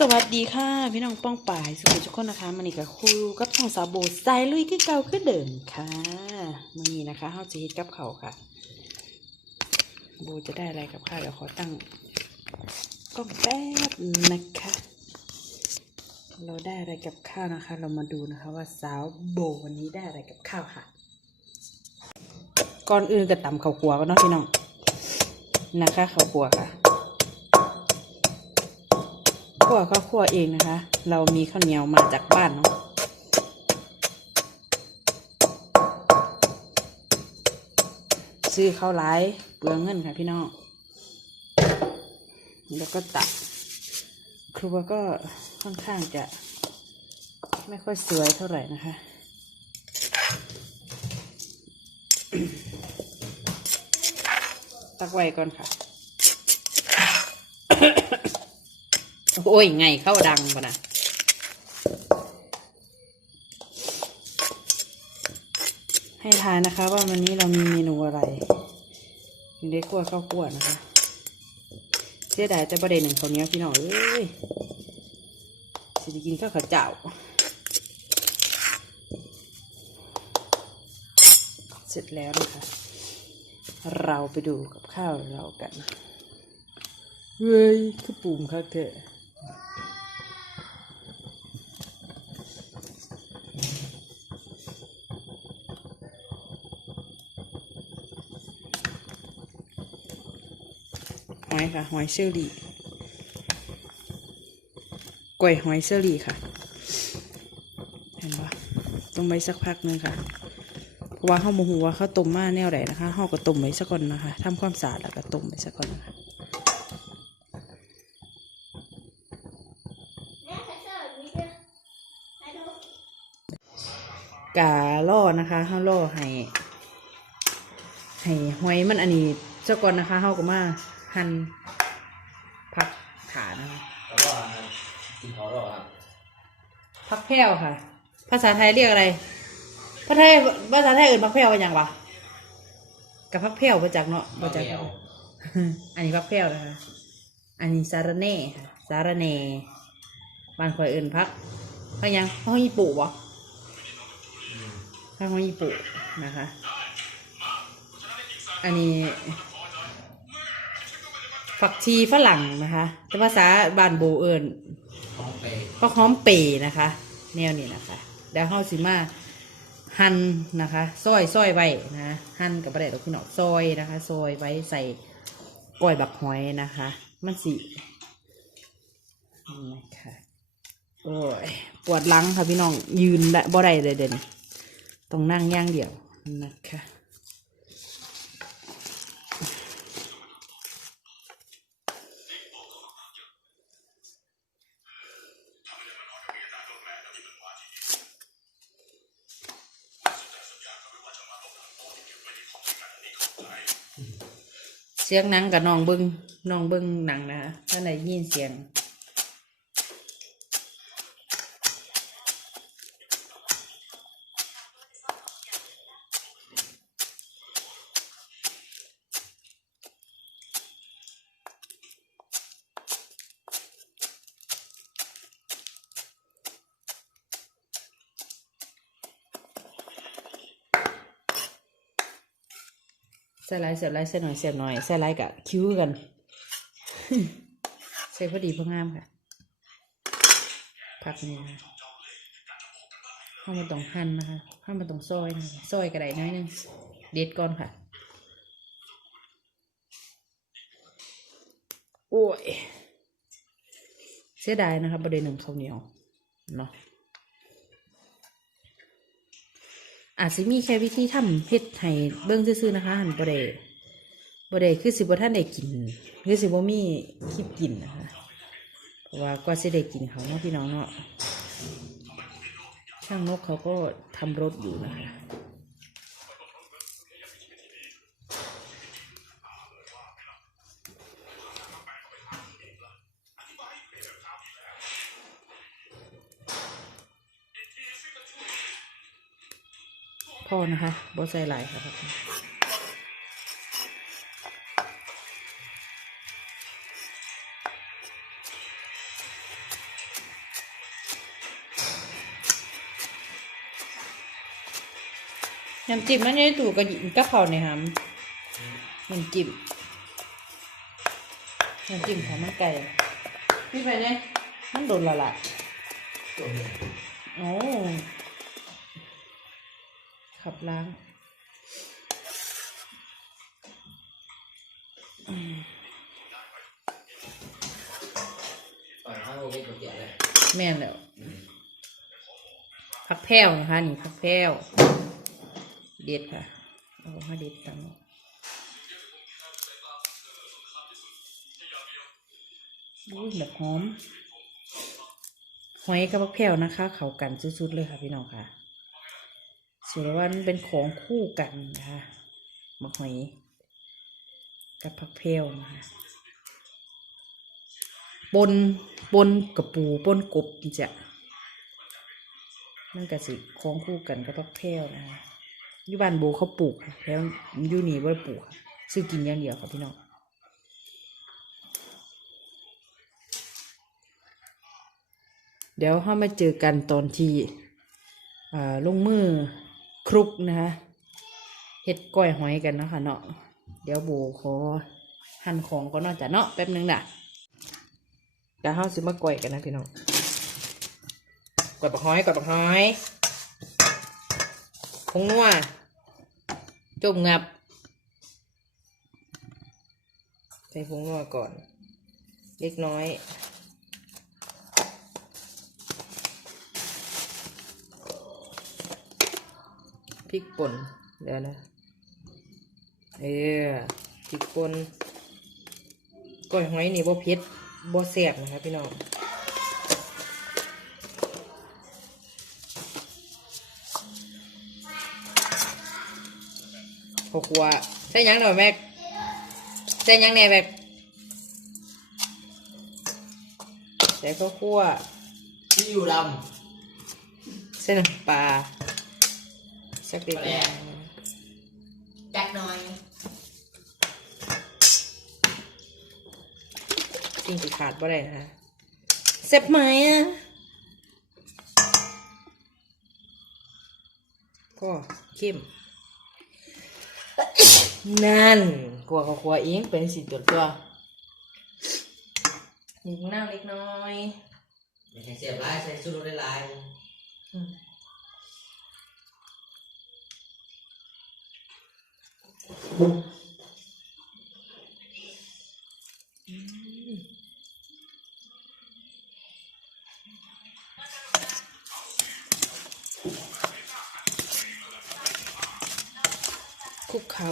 สวัสดีค่ะ พี่น้องป้องป่ายสุขทุกคนนะคะมันนี่กับครูกับช่องสาวโบสายลุยคือเก่าคือเดิมค่ะมันนี่นะคะเฮาจะเฮ็ดกับเขาค่ะ โบจะได้อะไรกับข้าวเดี๋ยวขอตั้งกล้องแป๊บนะคะ เราได้อะไรกับข้าวนะคะ เรามาดูนะคะว่าสาวโบวันนี้ได้อะไรกับข้าวค่ะ ก่อนอื่นก็ตำข้าวคั่วกันเนาะพี่น้องนะคะข้าวคั่วค่ะ คั่วก็คั่วเองนะคะ เรามีข้าวเหนียวมาจากบ้านเนาะซื้อข้าวหลายเปลืองเงินค่ะพี่น้องแล้วก็ตักครัวก็ค่อนข้างจะไม่ค่อยสวยเท่าไหร่นะคะตักไว้ก่อนค่ะ โอ้ยไงเข้าดังปะนะให้ทายนะคะ ว่าวันนี้เรามีเมนูอะไรถึงได้คั่วข้าวคั่วนะคะเสียดายแต่ประเด็นหนึ่งเขาเนี้ยวพี่น้องเอ้ยสิได้กินข้าวขาวเจ้าเสร็จแล้วนะคะ เราไปดูกับข้าวเรากันเฮ้ยคือปุ่มค่ะเถอะห อยค่ะ หอยเชอรี่กล้วยหอยเชอรี่ค่ะ เห็นปะต้มไว้สักพักนึงค่ะเพราะว่าข้าวหมูหัวข้าวต้มมาแนวไหนนะคะห่อก็ต้มไว้สักก่อนนะคะทำความสะอาดแล้วก็ต้มไว้สักก่อนนะคะกาล่อนะคะเฮาล่อให้ให้หอยมันอันนี้เจ้าก่อนนะคะเฮาก็มา หั่นพักขานะคะแล้วก็กินเขาหรอครับพักแพรวค่ะ ภาษาไทยเรียกอะไร ภาษาไทยภาษาไทยเอื่นพักแพรวว่าอย่างวะกับพักแพรวมาจากเนาะมาจากอันนี้พักแพรวนะคะ อันนี้สารเน่ค่ะสารเน่บ้านคอยเอื่นพักพักหยังพักญี่ปุ่นวะข้าวหอยญี่ปุ่นนะคะ อันนี้ ฝักชีฝรั่งนะคะ แต่ภาษาบานโบเอิญห้อร์ก็หอมเปย์นะคะ แนวนี้นะคะเดี๋ยวเฮาสิมาหั่นนะคะซอยซอยไว้นะหั่นกับประเดี๋ยวพี่น้องซอยนะคะซอยไว้ใส่ก้อยบักหอยนะคะ มันสินี่นะคะโอ้ยปวดหลังค่ะพี่น้องยืนได้บ่ได้เลยเด่นต้องนั่งย่างเดียวนะคะ เสียงหนังกับน้องเบิงน้องเบิงหนังนะคะถ้าไหนยินเสียง ใส่หลายเสียบหลายใส่หน่อยเสียบหน่อยใส่หลายกับคิ้วกันใส่พอดีพองามค่ะผักนี่นะข้าวมันต้องหั่นนะคะข้าวมันต้องซอยนะคะซอยกระไดน้อยนึงเด็ดก่อนค่ะ โอ้ย เสียดายนะคะประเด็นหนึ่งข้าวเหนียวเนาะ อาจจะมีแค่วิธีทำเฮ็ดให้เบิ่งซื่อๆนะคะหันบ่ได้บ่ได้คือสิบ่ท่านได้กินคือสิบ่มีคลิปกินนะคะเพราะว่ากว่าสิได้กินเขาเนาะพี่น้องเนาะช่างนกเขาก็ทำรถอยู่นะคะ นะคะบอใส่ลายค่ะนยำจิ้มมันยังถูกกระยิงกับเขาเนี่ยครับน้ำจิ้มน้ำจิ้มของมันไก่พี่ไปเนี่ยมันโดนละละโอ้ ขับล้างอืมตอนข้างโลกเป็นตัวเกียร์เลยแม่นแล้วผักแพรวนะคะนี่ผักแพรวเด็ดค่ะเอามาเด็ดตามนี้อุ้ยแบบหอมหอยกับผักแพรวนะคะ เข้ากันสุดๆเลยค่ะพี่น้องค่ะ สุรวันเป็นของคู่กันนะคะมะหอยกับผักแพรวนะคะปนปนกับปูปนกบจะมันก็สิของคู่กันกับผักแพรวนะคะยู่บ้านโบเขาปลูกแล้วยูนี่ว่าปลูกซื้อกินอย่างเดียวค่ะพี่น้องเดี๋ยวเรามาเจอกันตอนที่ลงมือ คลุกนะคะเฮ็ดก้อยหอยกันนะคะเนาะเดี๋ยวโบขอหั่นของก็นอกจากเนาะแป๊บนึงน่ะเดี๋ยวเราสิมาก้อยกันนะพี่น้องก้อยปักหอยก้อยปักหอยผงนัวจุ่มงับใส่ผงนัวก่อน เล็กน้อย ริกป่นเดี๋ยวนะ เออพริกป่นก้อยหอยนี่บ่เผ็ดบ่แซ่บนะคะพี่น้องข้าวคั่วใส่หยังหน่อยแม็กใส่หยังแหน่แม็กใส่ข้าวคั่วที่อยู่ลใส่น้ำปลา สักเล็กน้อยำจักหน่อยสิ่งที่ขาดบ่ได้นะคะเซ็บไหมอะก็เข้มนั่นกลัวเขาครัวเองเป็นสีตัวตัวหนีบน้ำเล็กน้อยไม่ใช่เสียบลายใส่สู้รถได้ลาย อืม คลุกเขา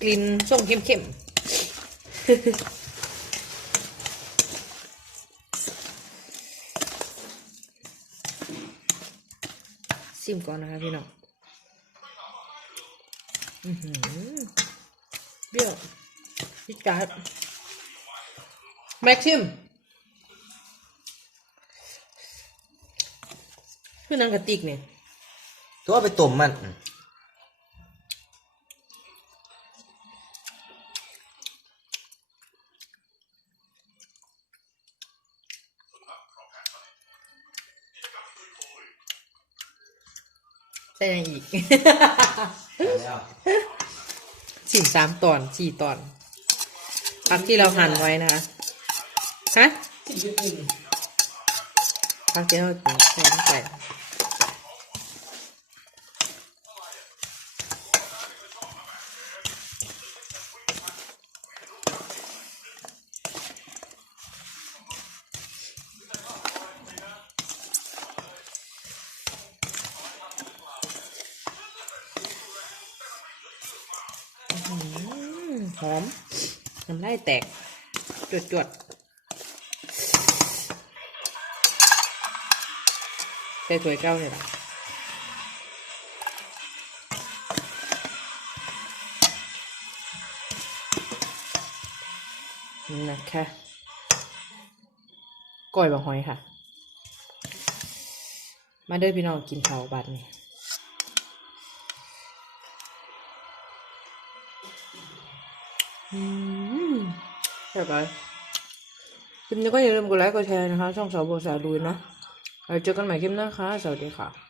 กลิ่นส้มเข้มๆซิมก่อนนะคะพี่น้องเปรี้ยวพิจารแม็กซิมคือนังกระติกเนี่ย ตัวไปต้มมัน ใช่ยังอีก แล้วสี่สามตอนสี่ตอนผักที่เราหั่นไว้นะคะฮะที่ยืดหนึ่งผักที่เราใส่ลงไปอื้อหื อหอมน้ำลายแตกจวดจวดใส่ถ้วยเก้าเลยล่ะนี่นะคะก้อยบะหอยค่ะ มาเด้อพี่น้องกินข้าวบัดนี้ อืมแบบไรคลิปนี้ก็อย่าลืมกดไลค์กดแชร์นะคะ ช่องสาวโบสาลุยนะไว้เจอกันใหม่คลิปหน้าค่ะ สวัสดีค่ะ